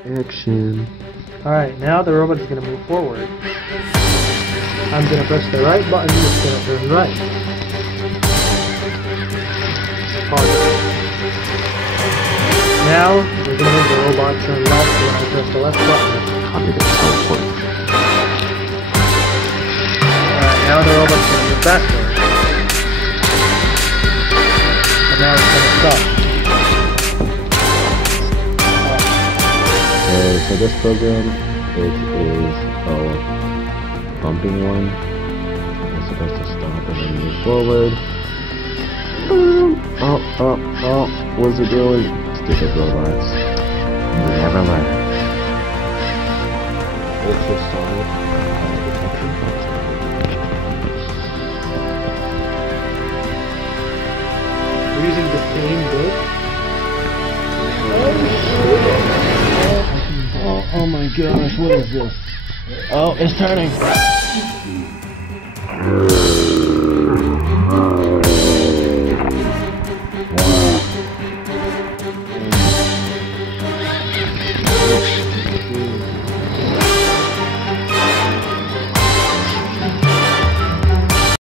Action. Alright, now the robot is going to move forward. I'm going to press the right button, it's going to turn right. Pause. Now, we're going to make the robot turn left when I press the left button. Cognitive teleport. Alright, now the robot's going to move backward. And now it's going to stop. So this program, it is a bumping one. It's supposed to stop and then move forward. Oh, what's it doing? Stupid robots. You never learn. Ultrasonic detection functionality. We're using the same bit. Oh my gosh, what is this? Oh, it's turning!